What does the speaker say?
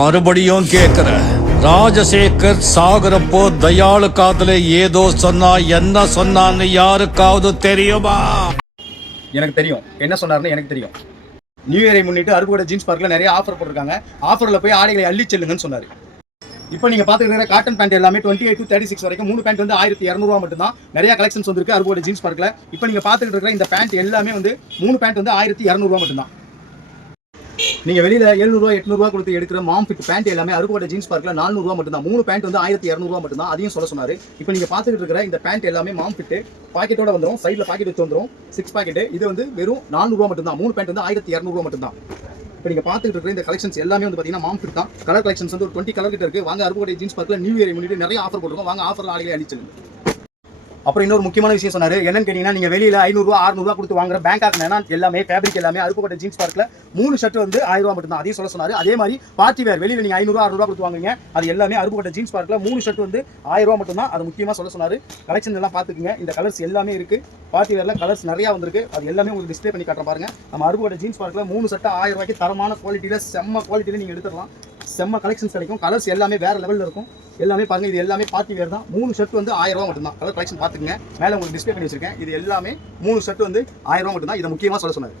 மறுபடியும் கேக்குறேன். ராஜசேகர் சாகுறப்போ தயாளு காதுல ஏதோ சொன்னா, என்ன சொன்னான்னு யாருக்காவது தெரியுமா? எனக்கு தெரியும். என்ன சொன்னாருன்னு எனக்கு தெரியும். நியூ இயரை முன்னிட்டு அருப்புக்கோட்டை ஜீன்ஸ் பார்க்ல நிறைய ஆஃபர் போட்டிருக்காங்க. ஆஃபர்ல போய் ஆடைகளை அள்ளி செல்லுங்கன்னு சொன்னாரு. இப்போ நீங்க பாத்துக்கிற காட்டன் பேண்ட் எல்லாமே 28 to 36 வரைக்கும் 3 பேண்ட் வந்து 1200 ரூபாய் மட்டும் தான். நிறைய கலெக்ஷன்ஸ் வந்திருக்கு அருப்புக்கோட்டை ஜீன்ஸ் பார்க்ல. இப்போ நீங்க பாத்துக்கிட்டு இருக்கிற இந்த பேண்ட் எல்லாமே வந்து 3 பேண்ட் வந்து 1200 ரூபாய் மட்டும் தான். நீங்க வெளியில 700 ரூபாய் 800 ரூபாய் கொடுத்து எடுக்கிற மாம் ஃபிட் பேண்ட் எல்லாமே அருப்புக்கோட்டை ஜீன்ஸ் பார்க்ல 400 ரூபாய் மட்டும் தான். 3 பேண்ட் வந்து 1200 ரூபாய் மட்டும் தான். அதையும் சொல்ல சொன்னாரு. இப்போ நீங்க பாத்துக்கிட்டு இருக்கிற இந்த பேண்ட் எல்லாமே மாம் ஃபிட் பாக்கெட்டோட வந்துரும். சைடுல பாக்கெட் வச்சு வந்துரும். 6 பாக்கெட். இது வந்து வெறும் 400 ரூபாய் மட்டும் தான். 3 பேண்ட் வந்து 1200 ரூபாய் மட்டும் தான். இப்போ நீங்க பாத்துக்கிட்டு இருக்கிற இந்த கலெக்ஷன்ஸ் எல்லாமே வந்து பாத்தீங்கன்னா மாம் ஃபிட் தான். கலர் கலெக்ஷன்ஸ் வந்து ஒரு 20 கலர் கிட்ட இருக்கு. வாங்க அருப்புக்கோட்டை ஜீன்ஸ் பார்க்ல நியூ இயரை முன்னிட்டு நிறைய ஆஃபர் போட்டுருக்கோம். வாங்க ஆஃபர்ல ஆடைகளை அழிச்சிருங்க. அப்புறம் இன்னொரு முக்கியமான விஷயம் சொன்னாரு. என்னன்னு கேட்டீங்கன்னா, நீங்க வெளியில 500 ரூபாய் 600 ரூபாய் கொடுத்து வாங்குற பேங்காக் எல்லாமே ஃபேப்ரிக் எல்லாமே அருப்புக்கோட்டை ஜீன்ஸ் பார்க்ல 3 ஷர்ட் வந்து 1000 ரூபாய் மட்டும் தான். அதையும் சொல்ல சொன்னாரு. அதே மாதிரி பார்ட்டி வேர் வெளியில நீங்க 500 600 ரூபாய் கொடுத்து வாங்குங்க, அது எல்லாமே அருப்புக்கோட்டை ஜீன்ஸ் பார்க்ல 3 ஷர்ட் வந்து 1000 ரூபாய் மட்டும் தான். அது முக்கியமா சொல்ல சொன்னாரு. கலெக்ஷன் எல்லாம் பாத்துக்குங்க. இந்த கலர்ஸ் எல்லாமே இருக்கு. பார்ட்டி வேர்ல கலர்ஸ் நிறைய வந்திருக்கு. அது எல்லாமே உங்களுக்கு டிஸ்ப்ளே பண்ணி காட்டுறேன் பாருங்க. நம்ம அருப்புக்கோட்டை ஜீன்ஸ் பார்க்ல 3 ஷர்ட் 1000 ரூபாய்க்கு தரமான குவாலிட்டியில செம்ம குவாலிட்டியில நீங்க எடுத்துடலாம். செம்ம கலெக்ஷன்ஸ் கிடைக்கும். கலர்ஸ் எல்லாமே வேற லெவல்ல இருக்கும். எல்லாமே பாருங்க. இது எல்லாமே பார்ட்டி வேர் தான். 3 ஷர்ட் வந்து 1000 ரூபாய் மட்டும் தான். கலர் கலெக்ஷன் பாத்துக்கங்க. மேல உங்களுக்கு டிஸ்ப்ளே பண்ணி வச்சிருக்கேன். இது எல்லாமே 3 ஷர்ட் வந்து 1000 ரூபாய் மட்டும் தான். இதை முக்கியமா சொல்ல சொன்னாரு.